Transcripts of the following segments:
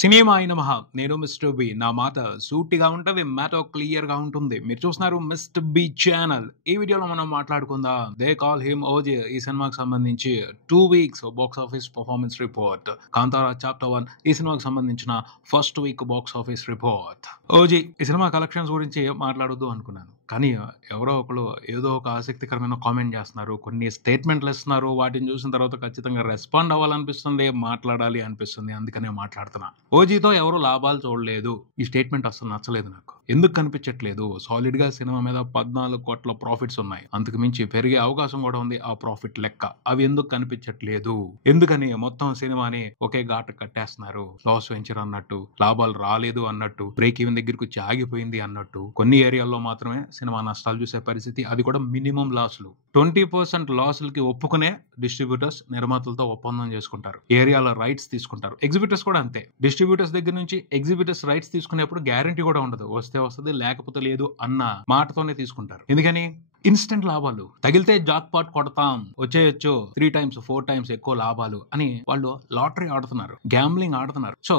Cinema అయిన మహా నేను మిస్టర్ బి. నా మాట సూటిగా ఉంటది, మ్యాటర్ క్లియర్ గా ఉంటుంది. మీరు చూస్తున్నారు మిస్టర్ బి ఛానల్. ఈ వీడియోలో మనం మాట్లాడుకుందాం దే కాల్ హిమ్ ఓజీ ఈ సినిమాకి సంబంధించి 2 weeks box office performance report. Kantara chapter 1 ఈ సినిమాకి సంబంధించిన first week box office report. OG ఈ సినిమా కలెక్షన్స్ గురించి మాట్లాడొద్దు అనుకున్నాను, కానీ ఎవరో ఒకరు ఏదో ఒక ఆసక్తికరమైన కామెంట్ చేస్తున్నారు, కొన్ని స్టేట్మెంట్లు ఇస్తున్నారు. వాటిని చూసిన తర్వాత ఖచ్చితంగా రెస్పాండ్ అవ్వాలనిపిస్తుంది, మాట్లాడాలి అనిపిస్తుంది. అందుకనే మాట్లాడుతున్నా. ఓజీతో ఎవరు లాభాలు చూడలేదు, ఈ స్టేట్మెంట్ అసలు నచ్చలేదు నాకు. ఎందుకు కనిపించట్లేదు? సాలిడ్ గా సినిమా మీద 14 కోట్ల ప్రాఫిట్స్ ఉన్నాయి, అంతకు మించి పెరిగే అవకాశం కూడా ఉంది. ఆ ప్రాఫిట్ లెక్క అవి ఎందుకు కనిపించట్లేదు? ఎందుకని మొత్తం సినిమాని ఒకే ఘాట కట్టేస్తున్నారు? లాస్ వెంచర్ అన్నట్టు, లాభాలు రాలేదు అన్నట్టు, బ్రేక్ ఈవెన్ దగ్గరికి వచ్చి ఆగిపోయింది అన్నట్టు. కొన్ని ఏరియాల్లో మాత్రమే సినిమా నష్టాలు చూసే పరిస్థితి, అది కూడా మినిమం లాస్లు. 20% లాసులకి ఒప్పుకునే డిస్ట్రిబ్యూటర్స్ నిర్మాతలతో ఒప్పందం చేసుకుంటారు, ఏరియాలో రైట్స్ తీసుకుంటారు. ఎగ్జిబిటర్స్ కూడా అంతే. డిస్ట్రిబ్యూటర్స్ దగ్గర నుంచి ఎగ్జిబిటర్స్ రైట్స్ తీసుకునేప్పుడు గ్యారంటీ కూడా ఉండదు, వస్తే వస్తుంది లేకపోతే లేదు అన్న మాటతోనే తీసుకుంటారు. ఎందుకని? ఇన్స్టెంట్ లాభాలు. తగిలితే జాక్ పాట్ కొడతాం, వచ్చేయచ్చు 3 times 4 times ఎక్కువ లాభాలు అని వాళ్ళు లాటరీ ఆడుతున్నారు, గ్యాంబ్లింగ్ ఆడుతున్నారు. సో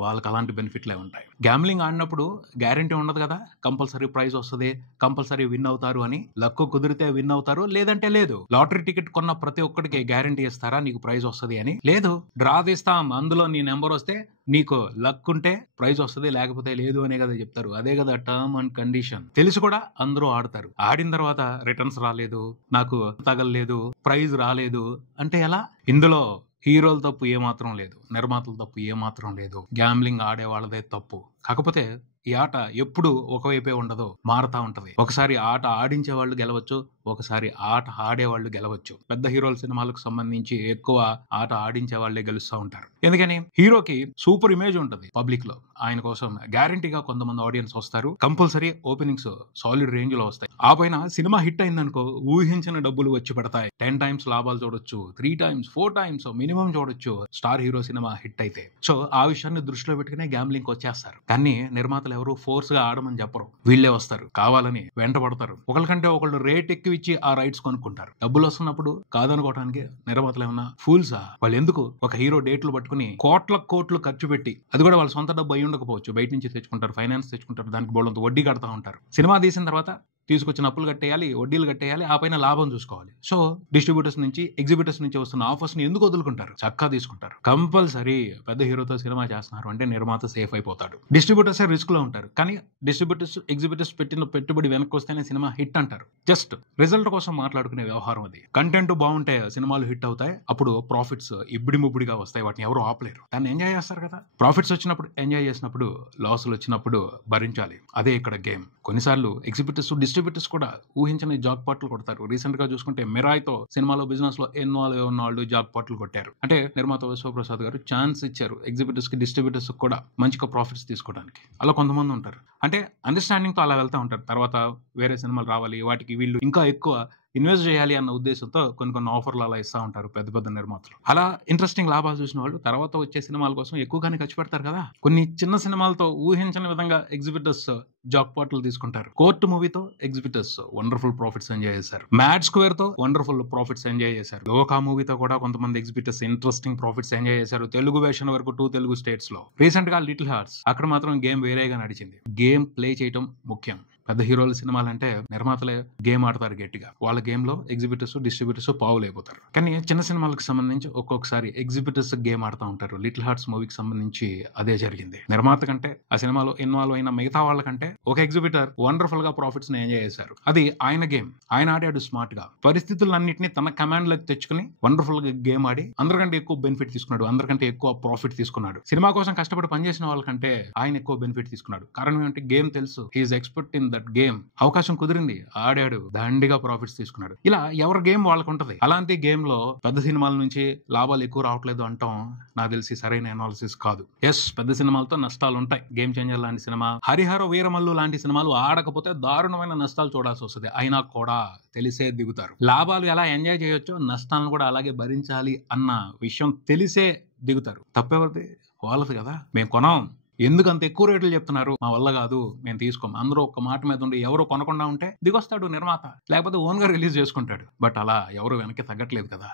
వాళ్ళకి అలాంటి బెనిఫిట్లే ఉంటాయి. గ్యాంబ్లింగ్ ఆడినప్పుడు గ్యారంటీ ఉండదు కదా, కంపల్సరీ ప్రైజ్ వస్తుంది, కంపల్సరీ విన్ అవుతారు అని. లక్ కుదిరితే విన్ అవుతారు, లేదంటే లేదు. లాటరీ టికెట్ కొన్న ప్రతి ఒక్కడికి గ్యారంటీ ఇస్తారా నీకు ప్రైజ్ వస్తుంది అని? లేదు. డ్రా తీస్తాం, అందులో నీ నెంబర్ వస్తే నీకు లక్ ఉంటే ప్రైజ్ వస్తుంది, లేకపోతే లేదు అనే కదా చెప్తారు. అదే కదా టర్మ్ అండ్ కండిషన్. తెలిసి కూడా అందరూ ఆడతారు. ఆడిన తర్వాత రిటర్న్స్ రాలేదు, నాకు తగలలేదు, ప్రైజ్ రాలేదు అంటే ఎలా? ఇందులో హీరోల తప్పు ఏమాత్రం లేదు, నిర్మాతల తప్పు ఏమాత్రం లేదు, గ్యాంబ్లింగ్ ఆడే వాళ్ళదే తప్పు. కాకపోతే ఈ ఆట ఎప్పుడు ఒకవైపే ఉండదు, మారుతా ఉంటది. ఒకసారి ఆట ఆడించే వాళ్ళు గెలవచ్చు, ఒకసారి ఆట ఆడేవాళ్ళు గెలవచ్చు. పెద్ద హీరోల సినిమాలకు సంబంధించి ఎక్కువ ఆట ఆడించే వాళ్ళే గెలుస్తూ ఉంటారు. ఎందుకని? హీరోకి సూపర్ ఇమేజ్ ఉంటది పబ్లిక్ లో, ఆయన కోసం గ్యారంటీగా కొంతమంది ఆడియన్స్ వస్తారు, కంపల్సరీ ఓపెనింగ్స్ సాలిడ్ రేంజ్ లో వస్తాయి. ఆ పైన సినిమా హిట్ అయిందనుకో ఊహించిన డబ్బులు వచ్చి పడతాయి. 10 times లాభాలు చూడొచ్చు, 3 times 4 times మినిమం చూడొచ్చు స్టార్ హీరో సినిమా హిట్ అయితే. సో ఆ విషయాన్ని దృష్టిలో పెట్టుకునే గ్యాంబ్లింగ్ వచ్చేస్తారు. కానీ నిర్మాతలు ఎవరు ఫోర్స్ గా ఆడమని చెప్పరు, వీళ్ళే వస్తారు, కావాలని వెంట పడతారు. ఒకళ్ళకంటే ఒకళ్ళు రేట్ ఎక్కువ ఇచ్చి ఆ రైట్స్ కొనుక్కుంటారు. డబ్బులు వస్తున్నప్పుడు కాదనుకోవడానికి నిర్మాతలు ఏమన్నా ఫూల్సా? వాళ్ళు ఎందుకు ఒక హీరో డేట్లు పట్టుకుని కోట్లు ఖర్చు పెట్టి, అది కూడా వాళ్ళ సొంత డబ్బు అయి ఉండకపోవచ్చు, బయట నుంచి తెచ్చుకుంటారు, ఫైనాన్స్ తెచ్చుకుంటారు, దానికి బోల్డంత వడ్డీ కడతా ఉంటారు. సినిమా తీసిన తర్వాత తీసుకొచ్చిన అప్పులు కట్టేయాలి, వడ్డీలు కట్టేయాలి, ఆ పైన లాభం చూసుకోవాలి. సో డిస్ట్రిబ్యూటర్స్ నుంచి ఎగ్జిబిటర్స్ నుంచి వస్తున్న ఆఫర్స్ ని ఎందుకు వదులుకుంటారు? చక్కా తీసుకుంటారు. కంపల్సరీ పెద్ద హీరోతో సినిమా చేస్తున్నారు అంటే నిర్మాత సేఫ్ అయిపోతాడు. డిస్ట్రిబ్యూటర్స్ రిస్క్ లో ఉంటారు, కానీ డిస్ట్రిబ్యూటర్స్ ఎగ్జిబిటర్స్ పెట్టిన పెట్టుబడి వెనక్కి వస్తేనే సినిమా హిట్ అంటారు. జస్ట్ రిజల్ట్ కోసం మాట్లాడుకునే వ్యవహారం అది. కంటెంట్ బాగుంటే సినిమాలు హిట్ అవుతాయి, అప్పుడు ప్రాఫిట్స్ ఇబ్బడి ముబ్బడిగా వస్తాయి, వాటిని ఎవరు ఆపలేరు. దాన్ని ఎంజాయ్ చేస్తారు కదా. ప్రాఫిట్స్ వచ్చినప్పుడు ఎంజాయ్ చేసినప్పుడు, లాసులు వచ్చినప్పుడు భరించాలి. అదే ఇక్కడ గేమ్. కొన్నిసార్లు ఎగ్జిబిటర్స్ డిస్ట్రిబ్యూటర్స్ కూడా ఊహించని జాక్ పాట్లు కొడతారు. రీసెంట్ గా చూసుకుంటే మిరాయ్తో సినిమాలో బిజినెస్ లో ఇన్వాల్వ్ ఉన్న వాళ్ళు జాక్ పాట్లు కొట్టారు. అంటే నిర్మాత విశ్వప్రసాద్ గారు ఛాన్స్ ఇచ్చారు ఎగ్జిబిటర్స్ కి, డిస్ట్రిబ్యూటర్స్ కూడా మంచిగా ప్రాఫిట్స్ తీసుకోవడానికి. అలా కొంతమంది ఉంటారు, అంటే అండర్స్టాండింగ్ తో అలా వెళ్తా ఉంటారు. తర్వాత వేరే సినిమాలు రావాలి, వాటికి వీళ్ళు ఇంకా ఎక్కువ ఇన్వెస్ట్ చేయాలి అన్న ఉద్దేశంతో కొన్ని ఆఫర్లు అలా ఇస్తా ఉంటారు పెద్ద పెద్ద నిర్మాతలు. అలా ఇంట్రెస్టింగ్ లాభాలు చూసిన వాళ్ళు తర్వాత వచ్చే సినిమాల కోసం ఎక్కువగానే ఖర్చు పెడతారు కదా. కొన్ని చిన్న సినిమాలతో ఊహించని విధంగా ఎగ్జిబిటర్స్ జాక్ పాట్లు తీసుకుంటారు. కోర్టు మూవీతో ఎగ్జిబిటర్స్ వండర్ఫుల్ ప్రాఫిట్స్ ఎంజాయ్ చేశారు. మ్యాడ్ స్క్వేర్ తో వండర్ఫుల్ ప్రాఫిట్స్ ఎంజాయ్ చేశారు. లోకా మూవీతో కూడా కొంతమంది ఎగ్జిబిటర్స్ ఇంట్రెస్టింగ్ ప్రాఫిట్స్ ఎంజాయ్ చేశారు. తెలుగు వేషన్ వరకు 2 తెలుగు స్టేట్స్ లో. రీసెంట్ గా లిటిల్ హార్ట్స్, అక్కడ మాత్రం గేమ్ వేరేగా నడిచింది. గేమ్ ప్లే చేయటం ముఖ్యం. పెద్ద హీరోల సినిమాలంటే నిర్మాతలే గేమ్ ఆడతారు గట్టిగా, వాళ్ళ గేమ్ లో ఎగ్జిబిటర్స్ డిస్ట్రిబ్యూటర్స్ పావులైపోతారు. కానీ చిన్న సినిమాలకు సంబంధించి ఒక్కొక్కసారి ఎగ్జిబిటర్స్ గేమ్ ఆడుతూ ఉంటారు. లిటిల్ హార్ట్స్ మూవీకి సంబంధించి అదే జరిగింది. నిర్మాత కంటే ఆ సినిమాలో ఇన్వాల్వ్ అయిన మిగతా వాళ్ళకంటే ఒక ఎగ్జిబిటర్ వండర్ఫుల్ గా ప్రాఫిట్స్ ని ఎంజాయ్ చేశారు. అది ఆయన గేమ్, ఆయన ఆడాడు స్మార్ట్ గా. పరిస్థితులన్నింటినీ తన కమాండ్ లోకి తెచ్చుకుని వండర్ఫుల్ గా గేమ్ ఆడి అందరికంటే ఎక్కువ బెనిఫిట్ తీసుకున్నాడు, అందరికంటే ఎక్కువ ప్రాఫిట్ తీసుకున్నాడు. సినిమా కోసం కష్టపడి పనిచేసిన వాళ్ళకంటే ఆయన ఎక్కువ బెనిఫిట్ తీసుకున్నాడు. కారణం ఏంటంటే గేమ్ తెలుసు, he's expert in that game. అవకాశం కుదిరింది, ఆడాడు, దండిగా ప్రాఫిట్స్ తీసుకున్నాడు. ఇలా ఎవరి గేమ్ వాళ్ళకు ఉంటది. అలాంటి గేమ్ లో పెద్ద సినిమాల నుంచి లాభాలు ఎక్కువ రావట్లేదు అంటాం నాకు తెలిసి సరైన అనాలిసిస్ కాదు. ఎస్, పెద్ద సినిమాలతో నష్టాలు ఉంటాయి. గేమ్ చేంజర్ లాంటి సినిమా, హరిహర వీరమల్లు లాంటి సినిమాలు ఆడకపోతే దారుణమైన నష్టాలు చూడాల్సి వస్తుంది. అయినా కూడా తెలిసే దిగుతారు. లాభాలు ఎలా ఎంజాయ్ చేయొచ్చో నష్టాలను కూడా అలాగే భరించాలి అన్న విషయం తెలిసే దిగుతారు. తప్పెవరిది? వాళ్ళది కదా. మేము కొనాం, ఎందుకు అంత ఎక్కువ రేట్లు చెప్తున్నారు, మా వల్ల కాదు, మేము తీసుకోం. అందరూ ఒక మాట మీద ఉండి ఎవరో కొనకుండా ఉంటే దిగొస్తాడు నిర్మాత, లేకపోతే ఓన్ గా రిలీజ్ చేసుకుంటాడు. బట్ అలా ఎవరు వెనక్కి తగ్గట్లేదు కదా.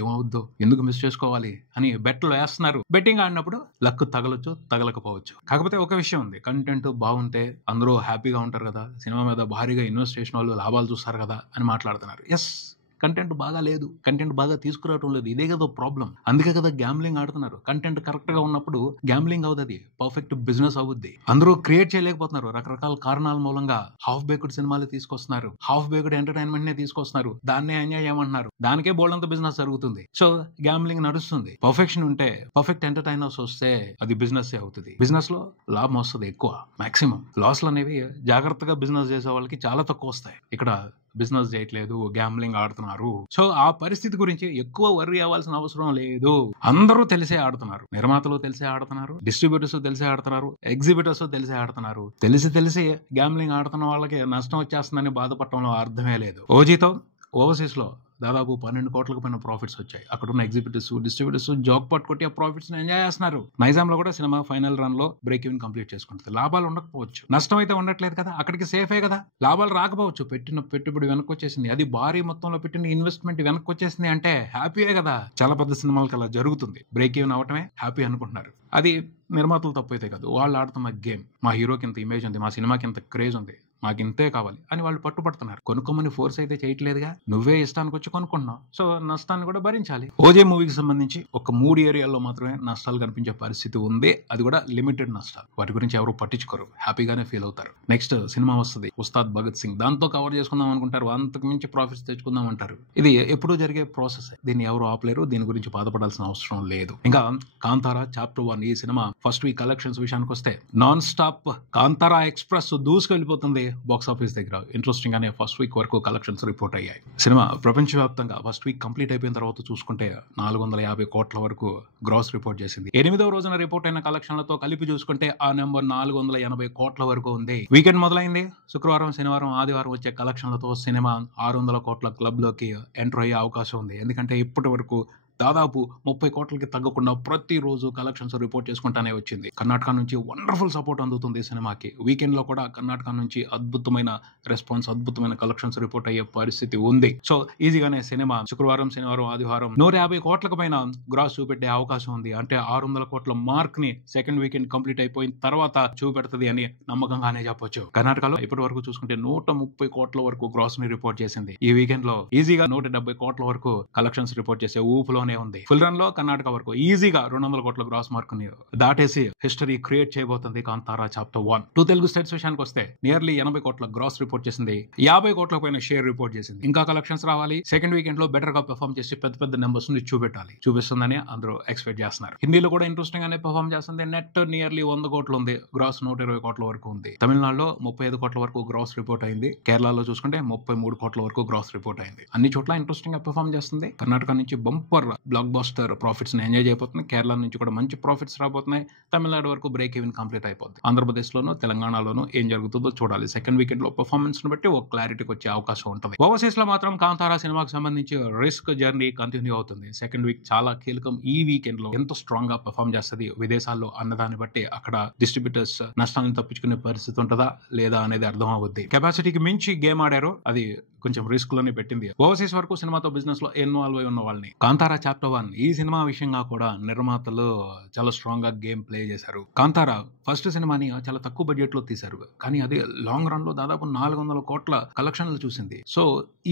ఏమవుద్దో, ఎందుకు మిస్ చేసుకోవాలి అని బెట్లు వేస్తున్నారు. బెట్టింగ్ ఆడినప్పుడు లక్ తగలొచ్చు, తగలకపోవచ్చు. కాకపోతే ఒక విషయం ఉంది, కంటెంట్ బాగుంటే అందరూ హ్యాపీగా ఉంటారు కదా, సినిమా మీద భారీగా ఇన్వెస్ట్ చేసిన వాళ్ళు లాభాలు చూస్తారు కదా అని మాట్లాడుతున్నారు. ఎస్, కంటెంట్ బాగా లేదు, కంటెంట్ బాగా తీసుకురావటం లేదు, ఇదే కదా ప్రాబ్లం. అందుకే కదా గ్యాంబ్లింగ్ ఆడుతున్నారు. కంటెంట్ కరెక్ట్ గా ఉన్నప్పుడు గ్యాంబ్లింగ్ అవుతుంది, పర్ఫెక్ట్ బిజినెస్ అవుద్ది. అందరూ క్రియేట్ చేయలేకపోతున్నారు రకరకాల కారణాల మూలంగా. హాఫ్ బేక్డ్ సినిమాలు తీసుకొస్తున్నారు, హాఫ్ బేక్డ్ ఎంటర్టైన్మెంట్ నే తీసుకొస్తున్నారు, దాన్నే ఎంజాయ్ చేయమంటున్నారు. దానికే బోల్డంత బిజినెస్ జరుగుతుంది. సో గ్యాంబ్లింగ్ నడుస్తుంది. పర్ఫెక్షన్ ఉంటే, పర్ఫెక్ట్ ఎంటర్టైనర్స్ వస్తే అది బిజినెస్ అవుతుంది. బిజినెస్ లో లాభం వస్తుంది ఎక్కువ, మాక్సిమం. లాస్లు అనేవి జాగ్రత్తగా బిజినెస్ చేసే వాళ్ళకి చాలా తక్కువ వస్తాయి. ఇక్కడ బిజినెస్ చేయట్లేదు, గ్యాంబ్లింగ్ ఆడుతున్నారు. సో ఆ పరిస్థితి గురించి ఎక్కువ వర్రీ అవ్వాల్సిన అవసరం లేదు. అందరూ తెలిసే ఆడుతున్నారు, నిర్మాతలు తెలిసే ఆడుతున్నారు, డిస్ట్రిబ్యూటర్స్ తెలిసే ఆడుతున్నారు, ఎగ్జిబిటర్స్ తెలిసే ఆడుతున్నారు. తెలిసి గ్యాంబ్లింగ్ ఆడుతున్న వాళ్ళకి నష్టం వచ్చేస్తుందని బాధపడటంలో అర్థమే లేదు. ఓజీతో ఓవర్సీస్ లో దాదాపు 12 కోట్లకు పైన ప్రాఫిట్స్ వచ్చాయి. అక్కడ ఉన్న ఎగ్జిబిటర్స్, డిస్ట్రిబ్యూటర్స్ జాక్ పట్ కొట్టి ఆ ప్రాఫిట్స్ ఎంజాయ్ చేస్తున్నారు. నైజాంలో కూడా సినిమా ఫైనల్ రన్ లో బ్రేక్ ఈవెన్ కంప్లీట్ చేసుకుంటుంది. లాభాలు ఉండకపోవచ్చు, నష్టం అయితే ఉండట్లేదు కదా, అక్కడికి సేఫే కదా. లాభాలు రాకపోవచ్చు, పెట్టిన పెట్టుబడి వెనక్కి వచ్చేసింది, అది భారీ మొత్తంలో పెట్టిన ఇన్వెస్ట్మెంట్ వెనక్కి వచ్చేసింది అంటే హ్యాపీయే కదా. చాలా పెద్ద సినిమాలకు అలా జరుగుతుంది. బ్రేక్ ఈవెన్ అవటమే హ్యాపీ అనుకుంటున్నారు. అది నిర్మాతలు తప్పు అయితే కాదు, వాళ్ళు ఆడుతున్న గేమ్. మా హీరోకి ఇంత ఇమేజ్ ఉంది, మా సినిమాకి ఇంత క్రేజ్ ఉంది, మాకు ఇంతే కావాలి అని వాళ్ళు పట్టుపడుతున్నారు. కొనుక్కోమని ఫోర్స్ అయితే చేయట్లేదుగా, నువ్వే ఇష్టానికి వచ్చి కొనుక్కుంటున్నావు. సో నష్టాన్ని కూడా భరించాలి. ఓజే మూవీకి సంబంధించి ఒక 3 ఏరియాల్లో మాత్రమే నష్టాలు కనిపించే పరిస్థితి ఉంది. అది కూడా లిమిటెడ్ నష్టాలు. వాటి గురించి ఎవరు పట్టించుకోరు, హ్యాపీగానే ఫీల్ అవుతారు. నెక్స్ట్ సినిమా వస్తుంది ఉస్తాద్ భగత్ సింగ్, దాంతో కవర్ చేసుకుందాం అనుకుంటారు, అంతకు మించి ప్రాఫిట్స్ తెచ్చుకుందాం అంటారు. ఇది ఎప్పుడూ జరిగే ప్రాసెస్, దీన్ని ఎవరు ఆపలేరు, దీని గురించి బాధపడాల్సిన అవసరం లేదు. ఇంకా కాంతారా చాప్టర్ 1 ఈ సినిమా ఫస్ట్ వీక్ కలెక్షన్స్ విషయానికి వస్తే నాన్ స్టాప్ కాంతారా ఎక్స్ప్రెస్ దూసుకెళ్లిపోతుంది బాక్స్ ఆఫీస్ దగ్గర. ఇంట్రెస్టింగ్ గానే ఫస్ట్ వీక్ వరకు కలెక్షన్స్ రిపోర్ట్ అయ్యాయి. సినిమా ప్రపంచవ్యాప్తంగా ఫస్ట్ వీక్ కంప్లీట్ అయిపోయిన తర్వాత చూసుకుంటే 450 కోట్ల వరకు గ్రాస్ రిపోర్ట్ చేసింది. 8వ రోజున రిపోర్ట్ అయిన కలెక్షన్లతో కలిపి చూసుకుంటే ఆ నెంబర్ 480 కోట్ల వరకు ఉంది. వీకెండ్ మొదలైంది. శుక్రవారం, శనివారం, ఆదివారం వచ్చే కలెక్షన్లతో సినిమా 600 కోట్ల క్లబ్ లోకి ఎంటర్ అయ్యే అవకాశం ఉంది. ఎందుకంటే ఇప్పటి వరకు దాదాపు 30 కోట్లకి తగ్గకుండా ప్రతిరోజు కలెక్షన్స్ రిపోర్ట్ చేసుకుంటానే వచ్చింది. కర్ణాటక నుంచి వండర్ఫుల్ సపోర్ట్ అందుతుంది సినిమాకి. వీకెండ్ లో కూడా కర్ణాటక నుంచి అద్భుతమైన రెస్పాన్స్, అద్భుతమైన కలెక్షన్స్ రిపోర్ట్ అయ్యే పరిస్థితి ఉంది. సో ఈజీగానే సినిమా శుక్రవారం, శనివారం, ఆదివారం 150 కోట్లకు పైన గ్రాస్ చూపెట్టే అవకాశం ఉంది. అంటే 600 కోట్ల మార్క్ ని సెకండ్ వీకెండ్ కంప్లీట్ అయిపోయిన తర్వాత చూపెడుతుంది అని నమ్మకంగానే చెప్పొచ్చు. కర్ణాటకలో ఇప్పటి వరకు చూసుకుంటే 130 కోట్ల వరకు గ్రాస్ ని రిపోర్ట్ చేసింది. ఈ వీకెండ్ లో ఈజీగా 170 కోట్ల వరకు కలెక్షన్స్ రిపోర్ట్ చేసే ఊపులో ఉంది. ఫుల్ రన్ లో కర్ణాటక వరకు ఈజీగా 200 కోట్ల గ్రాస్ మార్క్ ని దాటేసి హిస్టరీ క్రియేట్ చేయబోతుంది కాంతారా చాప్టర్ 1. 2 తెలుగు స్టేట్స్ విషయానికి వస్తే నియర్లీ 80 కోట్ల గ్రాస్ రిపోర్ట్ చేసింది, 50 కోట్ల పైన షేర్ రిపోర్ట్ చేసింది. ఇంకా కలెక్షన్స్ రావాలి. సెకండ్ వీకెండ్ లో బెటర్ గా పెర్ఫార్మ్ చేసి పెద్ద పెద్ద నెంబర్స్ ని చూపిస్తుందని అందరూ ఎక్స్పెక్ట్ చేస్తున్నారు. హిందీలో కూడా ఇంట్రెస్టింగ్ గానే పెర్ఫార్మ్ చేస్తుంది. నెట్ నియర్లీ 100 కోట్లు ఉంది, గ్రాస్ 120 కోట్ల వరకు ఉంది. తమిళనాడులో 35 కోట్ల వరకు గ్రాస్ రిపోర్ట్ అయింది. కేరళలో చూసుకుంటే 33 కోట్ల వరకు గ్రాస్ రిపోర్ట్ అయింది. అన్ని చోట్ల ఇంట్రెస్టింగ్ గా పెర్ఫార్మ్ చేస్తుంది. కర్ణాటక నుంచి బంపర్ బ్లాక్ బాస్టర్ ప్రాఫిట్స్ ని ఎంజాయ్ చేయబోతుంది. కేరళ నుంచి కూడా మంచి ప్రాఫిట్స్ రాబోతున్నాయి. తమిళనాడు వరకు బ్రేక్ ఈవెన్ కంప్లీట్ అయిపోతుంది. ఆంధ్రప్రదేశ్ లోను, తెలంగాణలోను ఏం జరుగుతుందో చూడాలి. సెకండ్ వీకెండ్ లో పర్ఫార్మెన్స్ ను బట్టి ఒక క్లారిటీకి వచ్చే అవకాశం ఉంటుంది. ఓవర్సీస్ లో మాత్రం కాంతారా సినిమాకి సంబంధించి రిస్క్ జర్నీ కంటిన్యూ అవుతుంది. సెకండ్ వీక్ చాలా కీలకం. ఈ వీకెండ్ లో ఎంత స్ట్రాంగ్ గా పర్ఫార్మ్ చేస్తుంది విదేశాల్లో అన్నదాన్ని బట్టి అక్కడ డిస్ట్రిబ్యూటర్స్ నష్టాలను తప్పించుకునే పరిస్థితి ఉంటుందా లేదా అనేది అర్థం అవుద్ది. కెపాసిటీకి మించి గేమ్ ఆడారు, అది కొంచెం రిస్క్ లోనే పెట్టింది. ఓవర్సీస్ వరకు సినిమాతో బిజినెస్ లో ఇన్వాల్వ్ అయి ఉన్న వాళ్ళని. కాంతారా చాప్టర్ 1 ఈ సినిమా విషయంగా కూడా నిర్మాతలు చాలా స్ట్రాంగ్ గా గేమ్ ప్లే చేశారు. కాంతారా ఫస్ట్ సినిమాని చాలా తక్కువ బడ్జెట్ లో తీశారు, కానీ అది లాంగ్ రన్ లో దాదాపు 400 కోట్ల కలెక్షన్లు చూసింది. సో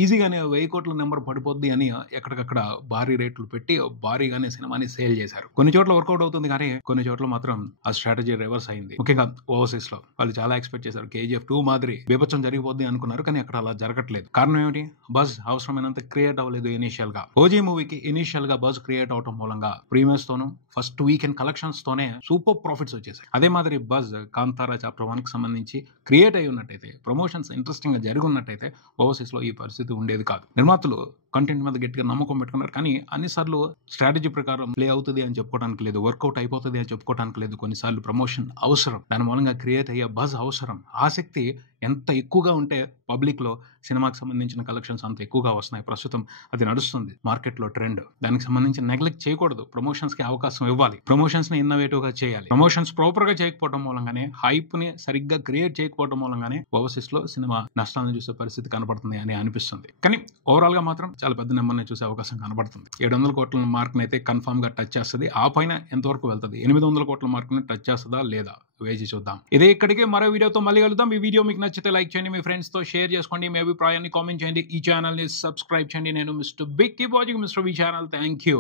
ఈజీగానే 1000 కోట్ల నెంబర్ పడిపోద్ది అని ఎక్కడికక్కడ భారీ రేట్లు పెట్టి భారీగానే సినిమాని సేల్ చేశారు. కొన్ని చోట్ల వర్కౌట్ అవుతుంది, కానీ కొన్ని చోట్ల మాత్రం ఆ స్ట్రాటజీ రివర్స్ అయింది. ముఖ్యంగా ఓవర్సీస్ లో వాళ్ళు చాలా ఎక్స్పెక్ట్ చేశారు. KGF 2 మాదిరి బీభత్సం జరిగిపోద్ది అనుకున్నారు, కానీ అక్కడ అలా జరగట్లేదు. కారణం ఏమిటి? బజ్ అవసరమైనంత క్రియేట్ అవ్వలేదు. ఇనిషియల్ గా ఓజీ మూవీకి ఇనిషియల్ గా బజ్ క్రియేట్ అవడం మూలంగా ప్రీమియర్స్ తోను ఫస్ట్ వీకెండ్ కలెక్షన్స్ తోనే సూపర్ ప్రాఫిట్స్ వచ్చేసాయి. అదే మాదిరి బజ్ కాంతారా చాప్టర్ 1 కి సంబంధించి క్రియేట్ అయి ఉన్నట్టయితే, ప్రమోషన్స్ ఇంట్రెస్టింగ్ గా జరిగి ఉన్నట్టయితే ఓవర్సీస్ లో ఈ పరిస్థితి ఉండేది కాదు. నిర్మాతలు కంటెంట్ మీద గట్టిగా నమ్మకం పెట్టుకున్నారు. కానీ అన్నిసార్లు స్ట్రాటజీ ప్రకారం ప్లే అవుతుంది అని చెప్పుకోవడానికి లేదు, వర్కౌట్ అయిపోతుంది అని చెప్పుకోవడానికి లేదు. కొన్నిసార్లు ప్రమోషన్ అవసరం, దాని మూలంగా క్రియేట్ అయ్యే బజ్ అవసరం. ఆసక్తి ఎంత ఎక్కువగా ఉంటే పబ్లిక్లో సినిమాకి సంబంధించిన కలెక్షన్స్ అంత ఎక్కువగా వస్తున్నాయి. ప్రస్తుతం అది నడుస్తుంది మార్కెట్లో ట్రెండ్. దానికి సంబంధించి నెగ్లెక్ట్ చేయకూడదు. ప్రమోషన్స్కి అవకాశం ఇవ్వాలి, ప్రమోషన్స్ని ఇన్నోవేటివ్గా చేయాలి. ప్రమోషన్స్ ప్రాపర్గా చేయకపోవడం మూలంగానే, హైప్ని సరిగ్గా క్రియేట్ చేయకపోవడం మూలంగానే ఓవర్సీస్లో సినిమా నష్టాలను చూసే పరిస్థితి కనబడుతుంది అని అనిపిస్తుంది. కానీ ఓవరాల్గా మాత్రం చాలా పెద్ద నెంబర్ని చూసే అవకాశం కనబడుతుంది. 700 కోట్ల మార్క్ని అయితే కన్ఫామ్గా టచ్ చేస్తుంది. ఆ పైన ఎంతవరకు వెళ్తుంది, 800 కోట్ల మార్క్ని టచ్ చేస్తుందా లేదా వేచి చూద్దాం. ఇదే ఇక్కడికి మరో వీడియోతో మళ్ళీ కలుద్దాం. ఈ వీడియో మీకు నచ్చితే లైక్ చేయండి, మీ ఫ్రెండ్స్తో షేర్ చేసుకోండి, మీ అభిప్రాయాన్ని కామెంట్ చేయండి, ఈ ఛానల్ని సబ్స్క్రైబ్ చేయండి. నేను mister big. Keep watching mister B channel. Thank you.